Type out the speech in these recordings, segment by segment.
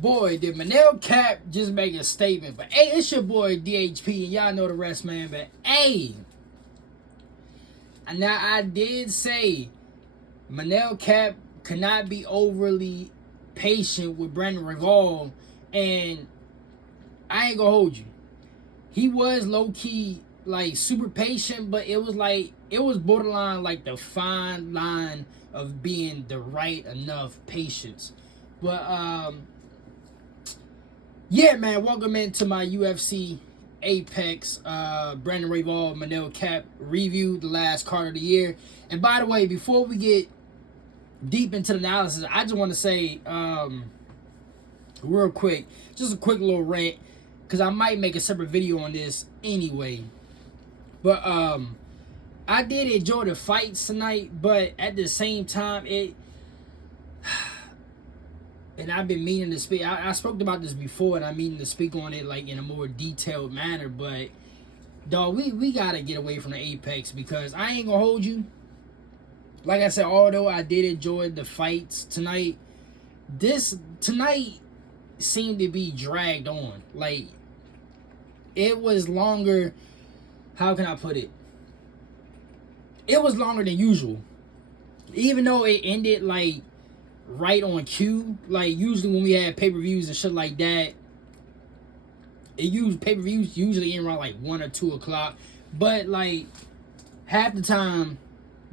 Boy, did Manel Kape just make a statement. But hey, it's your boy DHP, and y'all know the rest, man. But hey, now I did say Manel Kape could not be overly patient with Brandon Royval, and I ain't gonna hold you. He was low key like super patient, but it was borderline like the fine line of being the right enough patience. But yeah, man, welcome into my UFC Apex Brandon Royval Manel Kape review, the last card of the year. And by the way, before we get deep into the analysis, I just want to say real quick, just a quick little rant, because I might make a separate video on this anyway. But I did enjoy the fights tonight, but at the same time, and I've been meaning to speak. I spoke about this before, and I'm meaning to speak on it like in a more detailed manner. But dog, we gotta get away from the Apex, because I ain't gonna hold you. Like I said, although I did enjoy the fights tonight, this tonight seemed to be dragged on. Like, it was longer. How can I put it? It was longer than usual, even though it ended like right on cue. Like, usually when we had pay-per-views and shit like that, pay-per-views usually end around like 1 or 2 o'clock. But like, half the time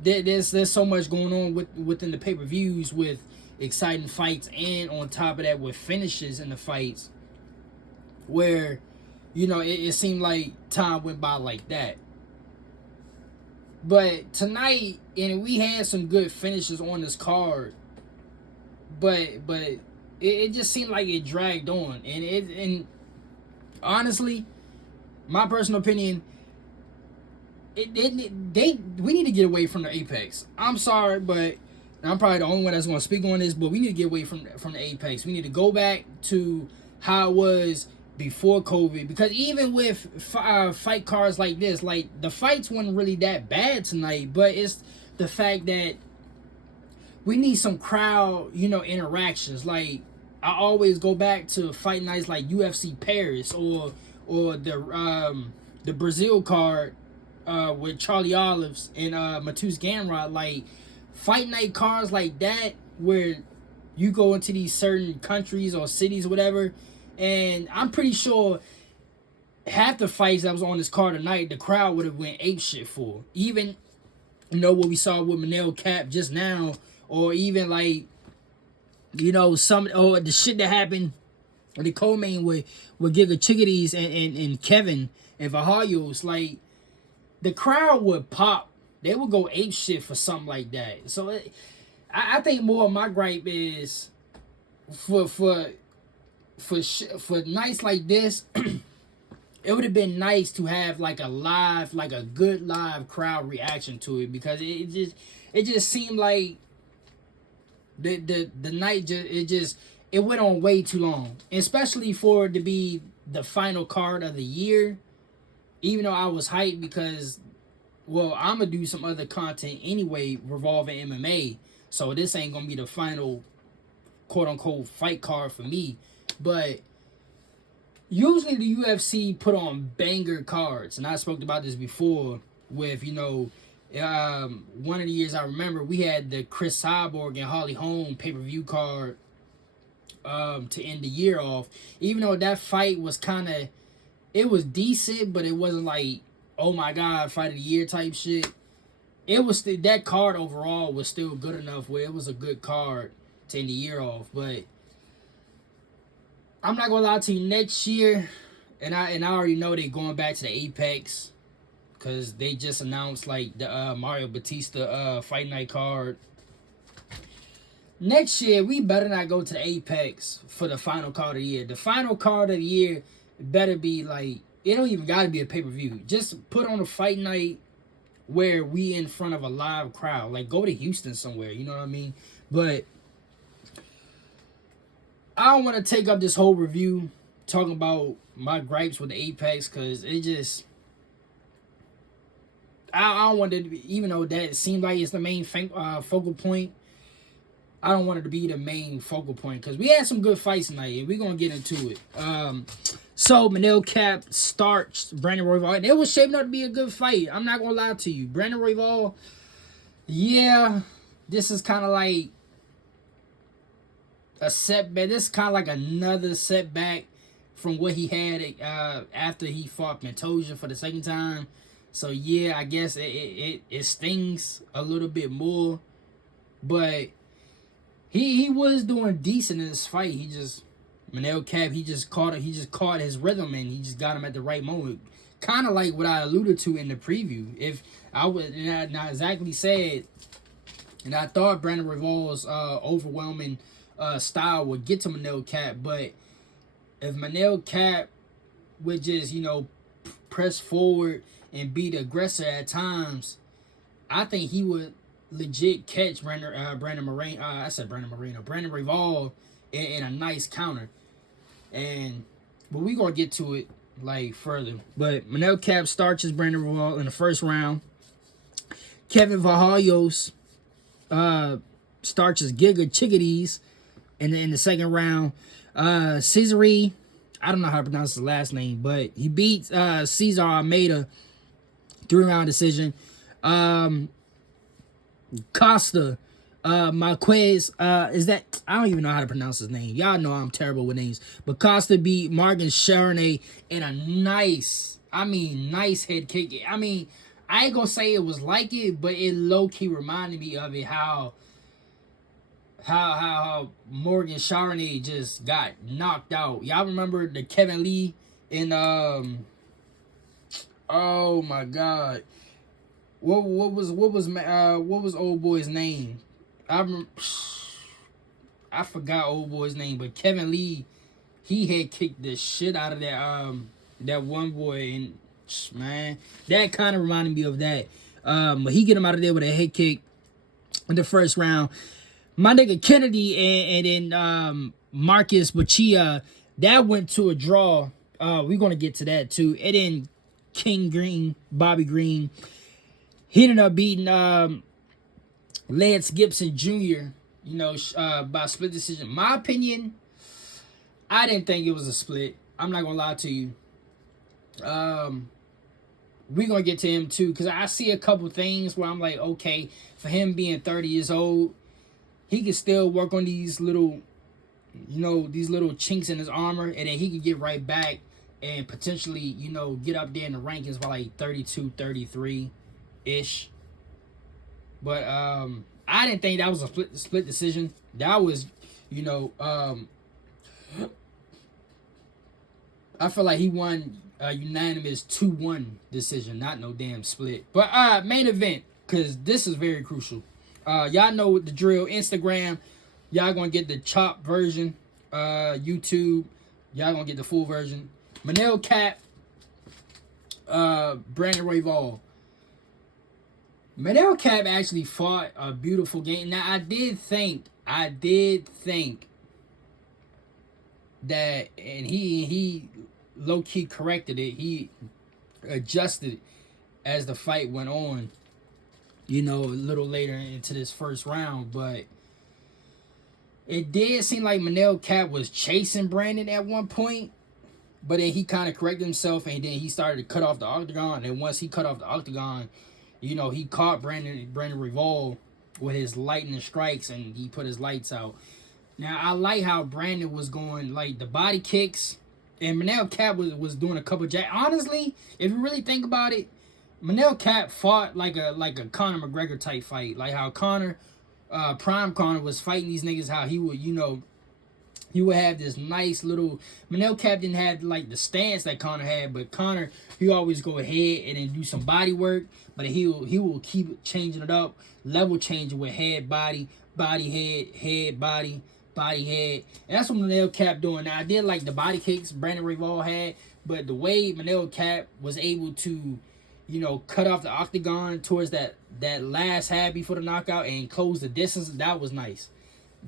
there's so much going on within the pay-per-views, with exciting fights, and on top of that with finishes in the fights, where it seemed like time went by like that. But tonight, and we had some good finishes on this card, but it just seemed like it dragged on, and honestly, my personal opinion, we need to get away from the Apex. I'm sorry, but I'm probably the only one that's going to speak on this, but we need to get away from the Apex. We need to go back to how it was before COVID, because even with fight cards like this, like, the fights weren't really that bad tonight, but it's the fact that we need some crowd, interactions. Like, I always go back to fight nights like UFC Paris, or the Brazil card with Charlie Olives and Matus Gamrot. Like, fight night cards like that, where you go into these certain countries or cities or whatever, and I'm pretty sure half the fights that was on this card tonight, the crowd would have went ape shit for. Even what we saw with Manel Kape just now, or even like some, or the shit that happened in the co-main with Giga Chickadees and Kevin and Vajallos. Like, the crowd would pop. They would go ape shit for something like that. So I think more of my gripe is for nights like this, it would have been nice to have like a good live crowd reaction to it, because it just seemed like the night it went on way too long, especially for it to be the final card of the year. Even though I was hyped, because, well, I'm gonna do some other content anyway revolving MMA, so this ain't gonna be the final quote unquote fight card for me. But usually the UFC put on banger cards, and I spoke about this before with one of the years I remember, we had the Chris Cyborg and Holly Holm pay-per-view card to end the year off. Even though that fight was it was decent, but it wasn't like, oh my god, fight of the year type shit. It was that card overall was still good enough where it was a good card to end the year off. But I'm not gonna lie to you, next year, and I already know they're going back to the Apex, because they just announced like the Mario Batista fight night card. Next year, we better not go to the Apex for the final card of the year. The final card of the year better be like, it don't even gotta be a pay-per-view. Just put on a fight night where we in front of a live crowd. Like, go to Houston somewhere, you know what I mean? But I don't want to take up this whole review talking about my gripes with the Apex, because it just, I don't want it to be, even though that seems like it's the main focal point, I don't want it to be the main focal point because we had some good fights tonight, and we're gonna get into it. So Manel, Kape, Starches, Brandon Royval, and it was shaping up to be a good fight. I'm not gonna lie to you, Brandon Royval. Yeah, this is kind of like a setback. This is kind of like another setback from what he had after he fought Pantoja for the second time. So yeah, I guess it stings a little bit more, but he was doing decent in this fight. He just Manel Kape, he just caught his rhythm and he just got him at the right moment. Kind of like what I alluded to in the preview. If I would not exactly said, and I thought Brandon Royval's overwhelming style would get to Manel Kape, but if Manel Kape would just press forward and be the aggressor at times, I think he would legit catch Brandon Royval in a nice counter. But we gonna get to it like further. But Manel Kape Starches Brandon Royval in the first round. Kevin Vajallos Starches Giga Chickadees in the second round. Cesare, I don't know how to pronounce his last name, but he beat Cesar Almeida 3-round decision. Costa Marquez, is that, I don't even know how to pronounce his name. Y'all know I'm terrible with names. But Costa beat Morgan Charnay in a nice head kick. I mean, I ain't gonna say it was like it, but it low-key reminded me of it, how Morgan Charnay just got knocked out. Y'all remember the Kevin Lee in oh my god. What was old boy's name? I forgot old boy's name, but Kevin Lee, he had kicked the shit out of that one boy, and man, that kind of reminded me of that. But he get him out of there with a head kick in the first round. My nigga Kennedy and then Marcus Bachia, that went to a draw. We're gonna get to that too. And then King Green, Bobby Green, he ended up beating Lance Gibson Jr., by split decision. My opinion, I didn't think it was a split. I'm not gonna lie to you. We're gonna get to him too, because I see a couple things where I'm like, okay, for him being 30 years old, he can still work on these little chinks in his armor, and then he can get right back and potentially, get up there in the rankings by like 32, 33-ish. But I didn't think that was a split decision. That was, I feel like he won a unanimous 2-1 decision, not no damn split. But main event, because this is very crucial. Y'all know the drill. Instagram, y'all gonna get the chopped version. YouTube, y'all gonna get the full version. Manel Kape, Brandon Royval. Manel Kape actually fought a beautiful game. Now I did think that, and he low key corrected it. He adjusted it as the fight went on. A little later into this first round, but it did seem like Manel Kape was chasing Brandon at one point, but then he kind of corrected himself, and then he started to cut off the octagon. And once he cut off the octagon, he caught Brandon Royval with his lightning strikes, and he put his lights out. Now I like how Brandon was going, like the body kicks, and Manel Kape was doing a couple jack. Honestly, if you really think about it, Manel Kape fought like a Conor McGregor type fight, like how Prime Conor was fighting these niggas. How he would, he would have this nice little. Manel Kape didn't have like the stance that Conor had, but Conor, he always go ahead and then do some body work, but he will keep changing it up, level changing with head, body, head, body, head. And that's what Manel Kape doing. Now I did like the body kicks Brandon Royval had, but the way Manel Kape was able to, cut off the octagon towards that last half before the knockout and close the distance, that was nice.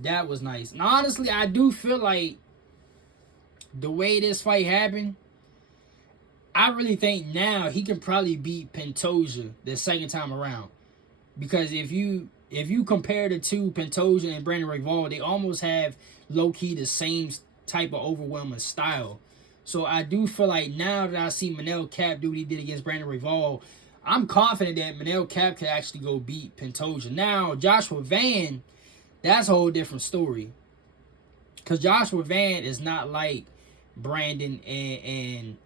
That was nice. And honestly, I do feel like the way this fight happened, I really think now he can probably beat Pantoja the second time around. Because if you if you compare the two, Pantoja and Brandon Royval, they almost have low key the same type of overwhelming style. So I do feel like now that I see Manel Kape do what he did against Brandon Royval, I'm confident that Manel Kape could actually go beat Pantoja. Now Joshua Van, that's a whole different story, because Joshua Van is not like Brandon and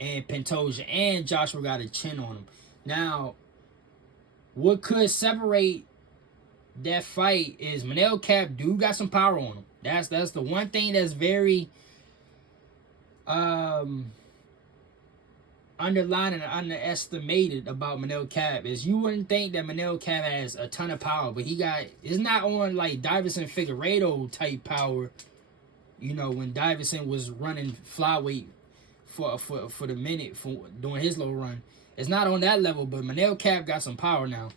Pantoja, and Joshua got a chin on him. Now, what could separate that fight is Manel Kape do got some power on him. That's the one thing that's very underlined and underestimated about Manel Kape is you wouldn't think that Manel Kape has a ton of power, but it's not on like Davison Figueiredo type power. You know, when Davison was running flyweight for the minute for doing his little run, it's not on that level. But Manel Kape got some power now,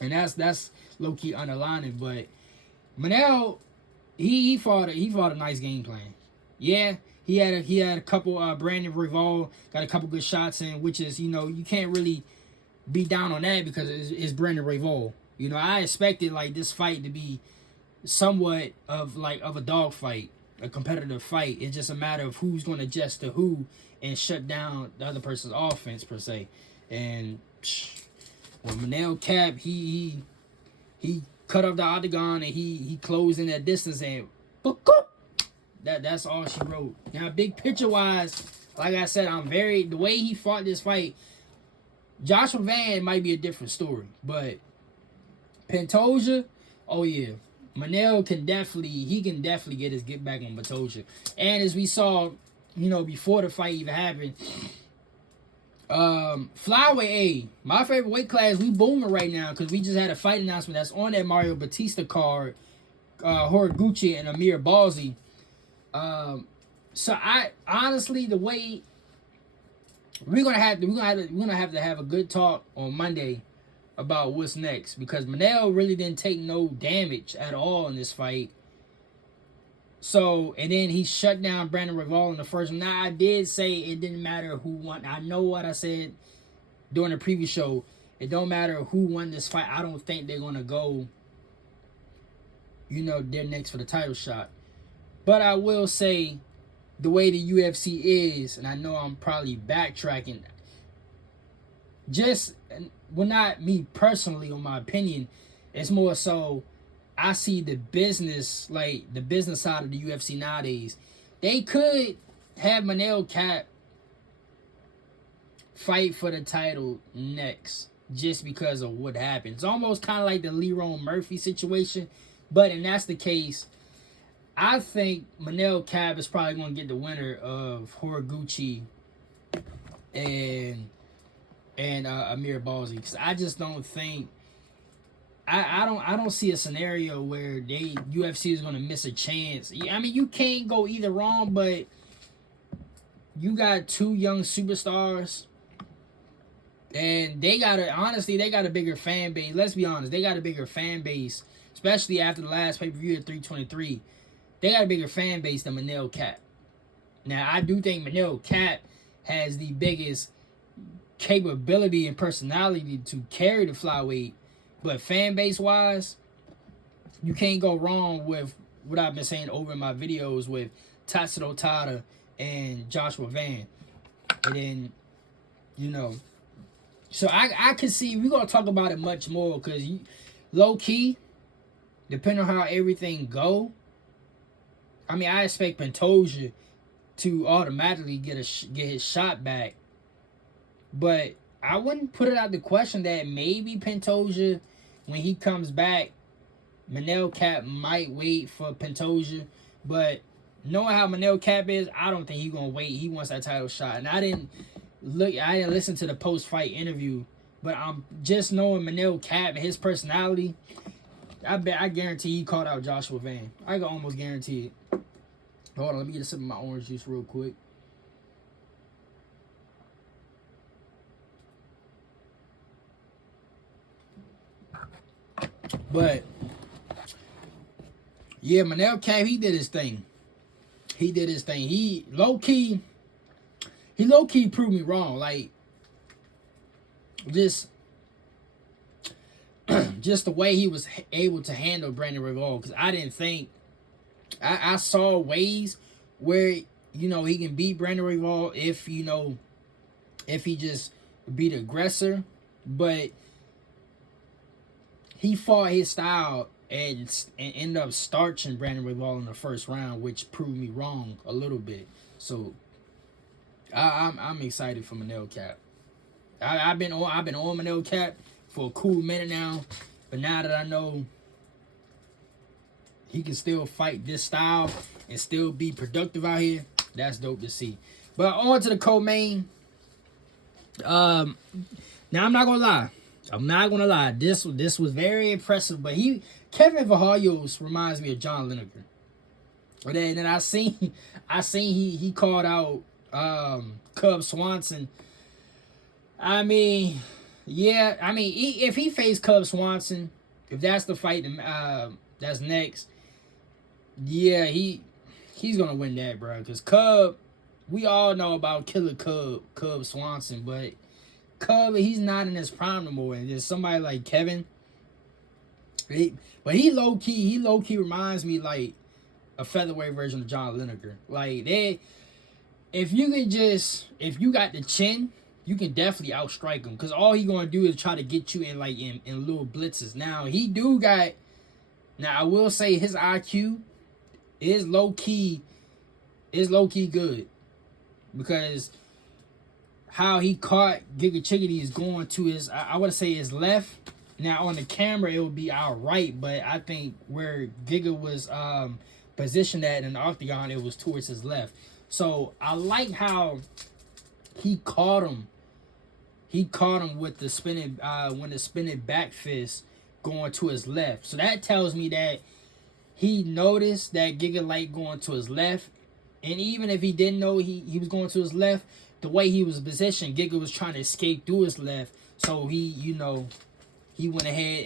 and that's low key underlining. But Manel, he fought a nice game plan. Yeah, he had a couple. Brandon Royval got a couple good shots in, which is, you know, you can't really be down on that because it's Brandon Royval. You know, I expected like this fight to be somewhat of a dog fight, a competitive fight. It's just a matter of who's going to adjust to who and shut down the other person's offense per se. And when Manel Kape, he cut off the octagon and he closed in that distance and that's all she wrote. Now, big picture wise, like I said, the way he fought this fight, Joshua Van might be a different story, but Pantoja, oh yeah, Manel can definitely get back on Pantoja. And as we saw, you know, before the fight even happened, flyweight, my favorite weight class, we booming right now because we just had a fight announcement that's on that Mario Batista card, Horiguchi and Amir Balzi. So I honestly, the way we're gonna have to have a good talk on Monday about what's next, because Manel really didn't take no damage at all in this fight. So, and then he shut down Brandon Royval in the first one. Now, I did say it didn't matter who won. I know what I said during the preview show. It don't matter who won this fight. I don't think they're going to go, you know, they're next for the title shot. But I will say, the way the UFC is, and I know I'm probably backtracking, well, not me personally, on my opinion, it's more so I see the business side of the UFC nowadays. They could have Manel Kape fight for the title next just because of what happened. It's almost kind of like the Lerone Murphy situation, but if that's the case, I think Manel Kape is probably going to get the winner of Horiguchi and Amir Balzi, because I just don't think I don't see a scenario where UFC is going to miss a chance. I mean, you can't go either wrong, but you got two young superstars, and they got a bigger fan base. Let's be honest, they got a bigger fan base, especially after the last pay-per-view at 323. They got a bigger fan base than Manel Kape. Now, I do think Manel Kape has the biggest capability and personality to carry the flyweight, but fan base wise, you can't go wrong with what I've been saying over in my videos with Tatsuro Tada and Joshua Van. And then, you know, so I can see, we're going to talk about it much more, because low key, depending on how everything go, I mean, I expect Pantoja to automatically get his shot back. But I wouldn't put it out the question that maybe Pantoja, when he comes back, Manel Kape might wait for Pantoja. But knowing how Manel Kape is, I don't think he's gonna wait. He wants that title shot. And I didn't listen to the post-fight interview, but I'm just knowing Manel Kape and his personality, I guarantee he called out Joshua Van. I can almost guarantee it. Hold on, let me get a sip of my orange juice real quick. But yeah, Manel Kape, he did his thing. He low key proved me wrong. Like, just just the way he was able to handle Brandon Royval, because I didn't think I saw ways where he can beat Brandon Royval if he just be the aggressor, but he fought his style and ended up starching Brandon Royval in the first round, which proved me wrong a little bit. So I'm excited for Manel Kape. I've been on Manel Kape for a cool minute now, but now that I know he can still fight this style and still be productive out here, that's dope to see. But on to the co-main. Now I'm not gonna lie. This was very impressive. But Kevin Verhalles reminds me of John Lineker. But then I seen he called out Cub Swanson. I mean, yeah. I mean, if he faced Cub Swanson, if that's the fight that's next, yeah, he's gonna win that, bro. Because Cub, we all know about Killer Cub Swanson, but Cub, he's not in his prime no more. And there's somebody like Kevin, but he low key reminds me like a featherweight version of John Lineker. Like if you got the chin, you can definitely outstrike him, because all he gonna do is try to get you in little blitzes. Now I will say his IQ is low key good, because how he caught Giga Chickadee is going to his, I want to say his left. Now on the camera it would be our right, but I think where Giga was positioned at in the octagon, it was towards his left. So I like how he caught him. He caught him with the spinning back fist going to his left. So that tells me that he noticed that Giga liked going to his left. And even if he didn't know he was going to his left, the way he was positioned, Giga was trying to escape through his left. So he went ahead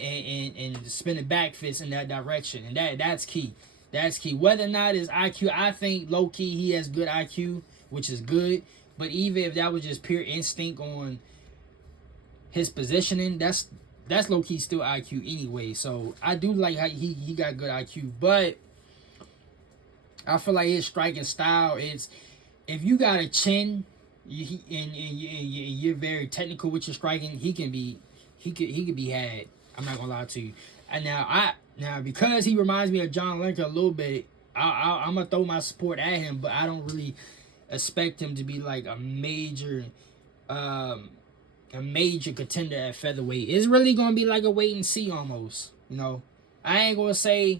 and spin a back fist in that direction. And that's key. That's key. Whether or not his IQ, I think low-key he has good IQ, which is good. But even if that was just pure instinct on his positioning, that's low-key still IQ anyway. So I do like how he got good IQ. But I feel like his striking style is, if you got a chin and you're very technical with your striking, he could be had. I'm not gonna lie to you. And now because he reminds me of John Lineker a little bit, I'm gonna throw my support at him, but I don't really expect him to be like a major contender at featherweight. It's really gonna be like a wait and see almost. I ain't gonna say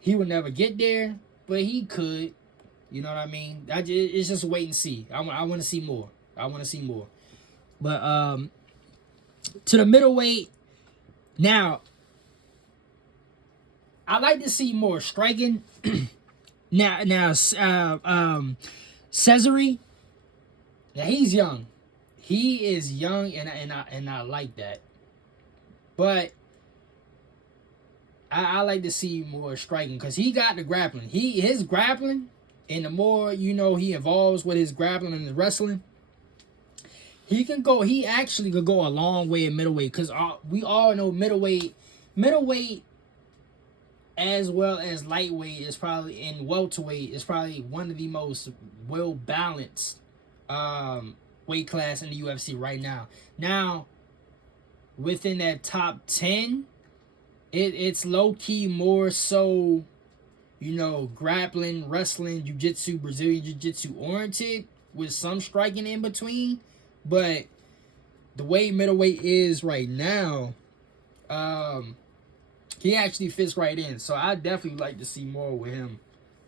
he would never get there, but he could. You know what I mean? It's just wait and see. I want to see more. But to the middleweight, now I like to see more striking. now Cesare. Now he's young. He is young, and I like that. But I like to see more striking, because he got the grappling. His grappling, and the more he evolves with his grappling and his wrestling, he actually could go a long way in middleweight, because we all know middleweight as well as lightweight is probably, and welterweight is probably one of the most well balanced weight class in the UFC right now. Now, within that top 10, it's low-key more so, grappling, wrestling, jiu-jitsu, Brazilian jiu-jitsu oriented, with some striking in between. But the way middleweight is right now, he actually fits right in. So I definitely like to see more with him.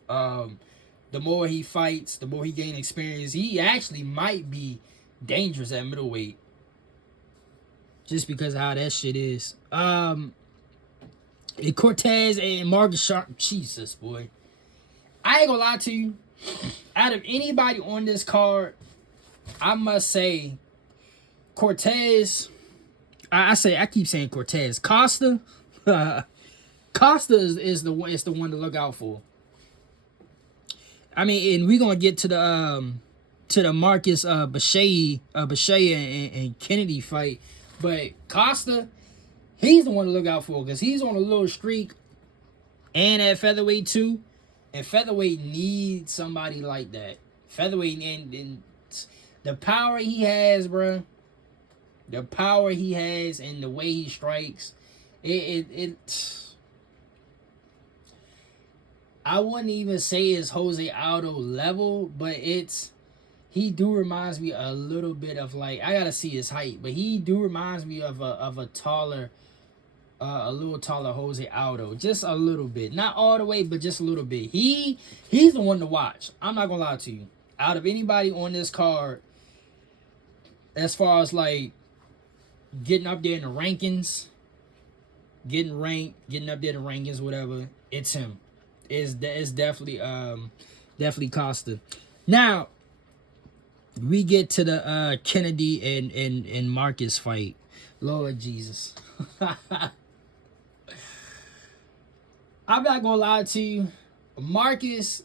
The more he fights, the more he gains experience. He actually might be dangerous at middleweight, just because of how that shit is. Cortez and Marcus Sharp. Jesus, boy. I ain't gonna lie to you. Out of anybody on this card, I must say Cortez. I keep saying Cortez. Costa. Costa is the one to look out for. I mean, and we're gonna get to the Marcus Bashea and Kennedy fight, but Costa, He's the one to look out for because he's on a little streak, and at featherweight too. And featherweight needs somebody like that. Featherweight and the power he has, bro. The power he has and the way he strikes, it I wouldn't even say it's Jose Aldo level, but he do reminds me a little bit of, like, I gotta see his height, but he do reminds me of a taller, a little taller Jose Aldo, just a little bit, not all the way, but just a little bit. He's the one to watch. I'm not gonna lie to you. Out of anybody on this card, as far as like getting up there in the rankings, getting ranked, getting up there in the rankings, whatever, it's him. It's definitely Costa. Now we get to the Kennedy and Marcus fight. Lord Jesus. I'm not gonna lie to you. Marcus,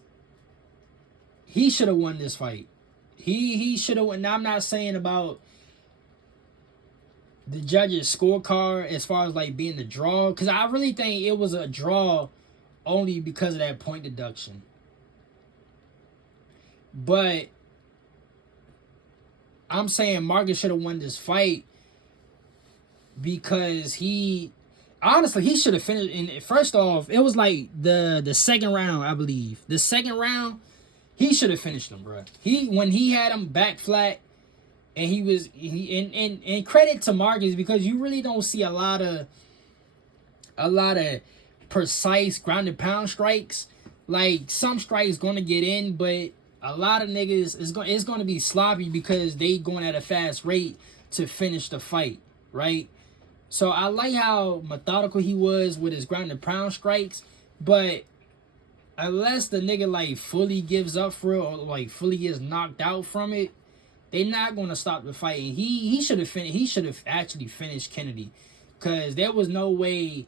he should have won this fight. He should have won. Now, I'm not saying about the judges' scorecard as far as like being the draw, because I really think it was a draw only because of that point deduction. But I'm saying Marcus should have won this fight because he should have finished. And first off, it was like the second round, I believe. The second round, he should have finished him, bro. When he had him back flat, and and credit to Marcus, because you really don't see a lot of precise grounded pound strikes. Like, some strikes gonna get in, but a lot of niggas it's gonna be sloppy because they going at a fast rate to finish the fight, right? So I like how methodical he was with his grounded pound strikes, but unless the nigga like fully gives up for it or like fully gets knocked out from it, they're not gonna stop the fight. And he should have finished. He should have actually finished Kennedy, because there was no way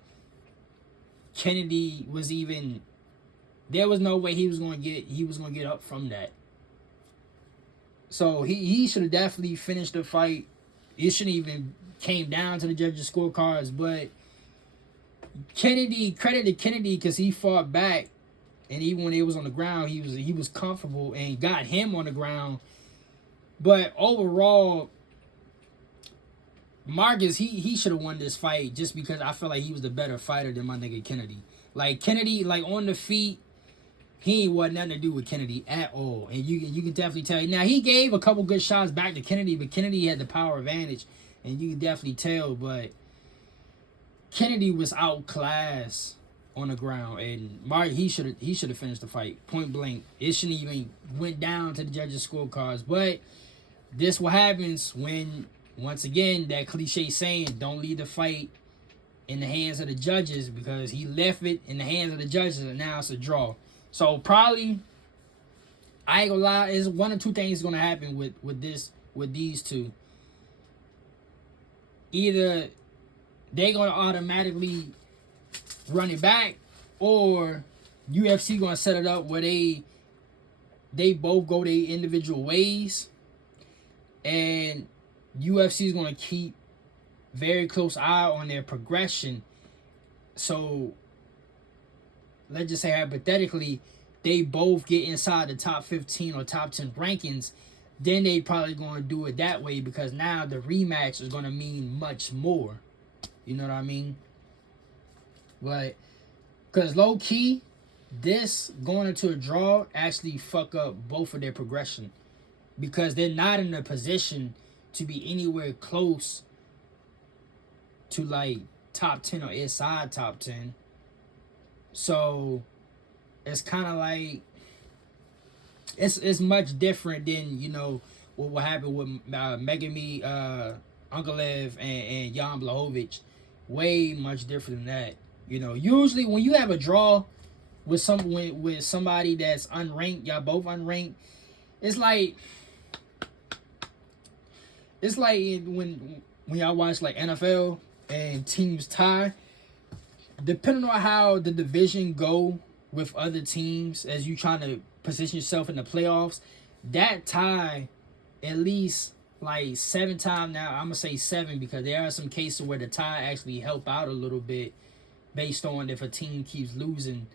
Kennedy was even. There was no way he was gonna get up from that. So he should have definitely finished the fight. It shouldn't even came down to the judges' scorecards. But Kennedy, credit to Kennedy, because he fought back, and even when it was on the ground, he was comfortable and got him on the ground. But overall, Marcus, he should have won this fight just because I feel like he was the better fighter than my nigga Kennedy. Like, Kennedy, like, on the feet, he ain't want nothing to do with Kennedy at all. And you can definitely tell. Now, he gave a couple good shots back to Kennedy, but Kennedy had the power advantage, and you can definitely tell. But Kennedy was outclassed on the ground, and he should have finished the fight point blank. It shouldn't even went down to the judges' scorecards. But this what happens when, once again, that cliche saying, don't leave the fight in the hands of the judges, because he left it in the hands of the judges, and now it's a draw. So probably, I ain't gonna lie, is one or two things gonna happen with these two. Either they gonna automatically run it back, or UFC gonna set it up where they both go their individual ways, and UFC is gonna keep very close eye on their progression. So let's just say hypothetically they both get inside the top 15 or top 10 rankings, then they probably going to do it that way, because now the rematch is going to mean much more. You know what I mean? But because low key, this going into a draw actually fuck up both of their progression, because they're not in a position to be anywhere close to like top 10 or inside top 10. So it's kind of like it's much different than, you know, what happened with Megami Ankalaev and Jan Blachowicz. Way much different than that. You know, usually when you have a draw with somebody that's unranked, y'all both unranked, it's like when y'all watch like NFL and teams tie, depending on how the division go with other teams as you trying to position yourself in the playoffs, that tie at least like 7 times now. I'm gonna say 7 because there are some cases where the tie actually help out a little bit based on if a team keeps losing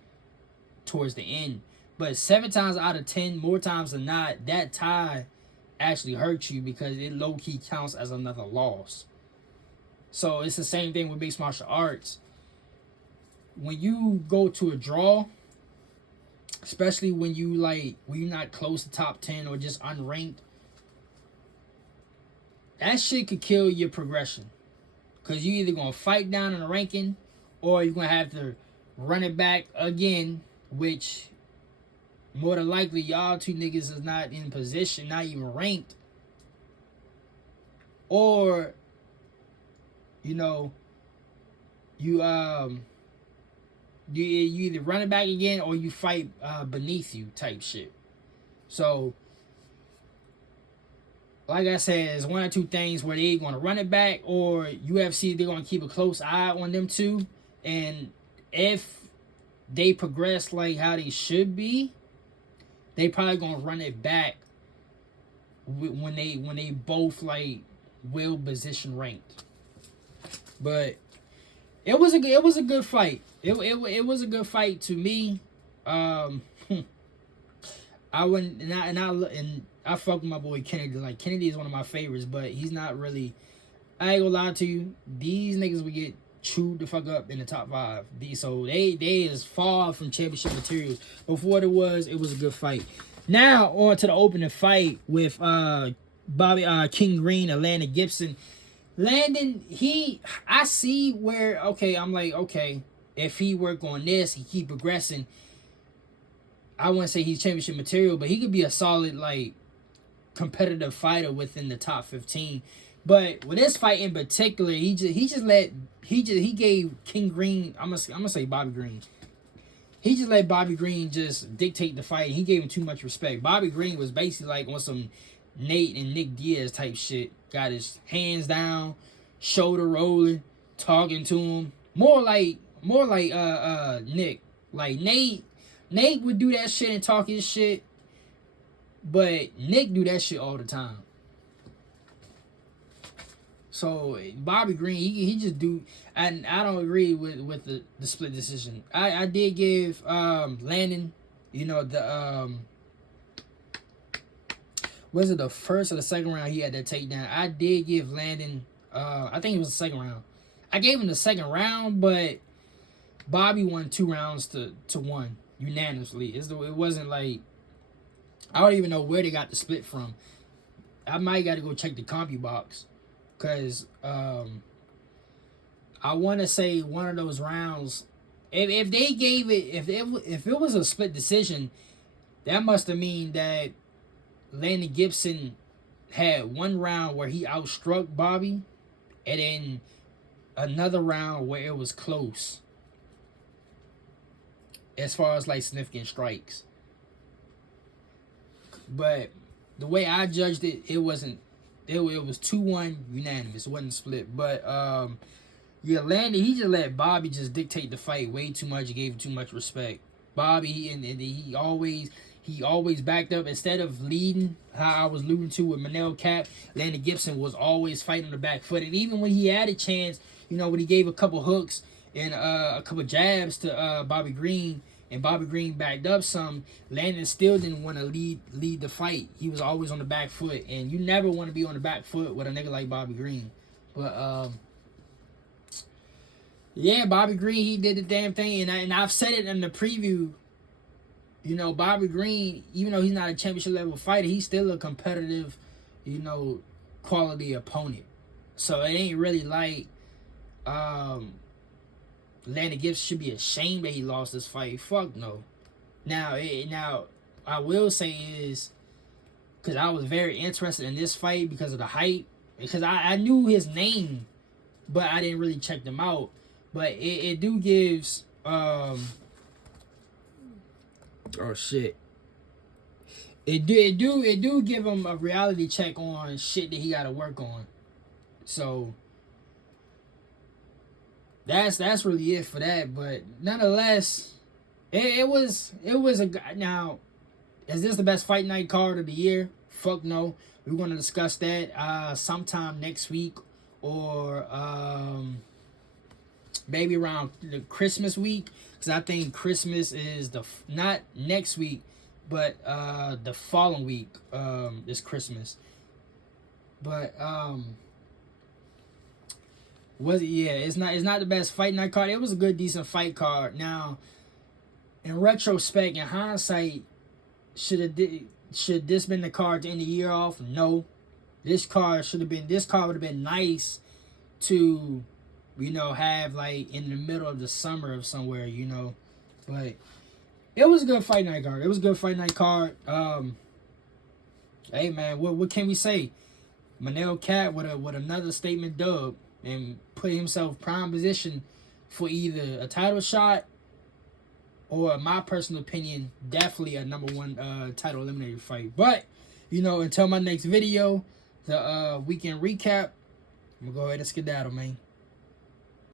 towards the end. But 7 times out of 10, more times than not, that tie actually hurts you because it low key counts as another loss. So it's the same thing with mixed martial arts. When you go to a draw, especially when you're not close to top 10 or just unranked, that shit could kill your progression. Because you either gonna fight down in the ranking or you're gonna have to run it back again, which more than likely y'all two niggas is not in position, not even ranked. Or, you know, you either run it back again or you fight beneath you type shit. So like I said, it's one or two things where they're going to run it back, or UFC, they're going to keep a close eye on them two. And if they progress like how they should be, they probably going to run it back when they both like well position ranked. But it was a good fight. It was a good fight to me. I wouldn't and I fuck with my boy Kennedy. Like, Kennedy is one of my favorites, but he's not really. I ain't gonna lie to you. These niggas would get chewed the fuck up in the top 5. So they is far from championship materials. Before it was a good fight. Now on to the opening fight with Bobby King Green and Landon Gibson. Landon, I see where, okay, I'm like, okay, if he work on this, he keep progressing. I wouldn't say he's championship material, but he could be a solid, like, competitive fighter within the top 15. But with this fight in particular, he gave King Green, I'm gonna say Bobby Green. He just let Bobby Green just dictate the fight. He gave him too much respect. Bobby Green was basically like on some Nate and Nick Diaz type shit. Got his hands down, shoulder rolling, talking to him. More like Nick. Like Nate would do that shit and talk his shit, but Nick do that shit all the time. So Bobby Green, he just do, and I don't agree with the split decision. I did give Landon, the was it the first or the second round he had that takedown? I did give Landon, I think it was the second round. I gave him the second round, but Bobby won 2 rounds to 1 unanimously. It wasn't like, I don't even know where they got the split from. I might got to go check the CompuBox. Because I want to say one of those rounds, if they gave it, if it was a split decision, that must have mean that Landon Gibson had one round where he outstruck Bobby, and then another round where it was close as far as like significant strikes. But the way I judged it, it wasn't. It was 2-1 unanimous. It wasn't split. But Landon, he just let Bobby just dictate the fight way too much. He gave him too much respect. Bobby, and he always backed up. Instead of leading, how I was alluding to with Manel Kape, Landon Gibson was always fighting on the back foot. And even when he had a chance, when he gave a couple hooks and a couple jabs to Bobby Green, and Bobby Green backed up some, Landon still didn't want to lead the fight. He was always on the back foot, and you never want to be on the back foot with a nigga like Bobby Green. But yeah, Bobby Green, he did the damn thing, and I've said it in the preview. Bobby Green, even though he's not a championship level fighter, he's still a competitive, quality opponent. So it ain't really like Landon Gibson should be ashamed that he lost this fight. Fuck no. Now I will say is, because I was very interested in this fight because of the hype, because I knew his name, but I didn't really check them out. But it do gives oh shit. It do give him a reality check on shit that he got to work on. So that's really it for that. But nonetheless, it was a, now, is this the best fight night card of the year? Fuck no. We're gonna discuss that sometime next week, or maybe around the Christmas week, because I think Christmas is not next week, but the following week is Christmas. But was it? Yeah, it's not the best fight night card. It was a good, decent fight card. Now, in retrospect, in hindsight, should this been the card to end the year off? No. This card would have been nice to, have like in the middle of the summer of somewhere, But it was a good fight night card. It was a good fight night card. Hey man, what can we say? Manel Kape with another statement dub and put himself prime position for either a title shot or, in my personal opinion, definitely a number one title eliminator fight. But, until my next video, the weekend recap, I'm going to go ahead and skedaddle, man.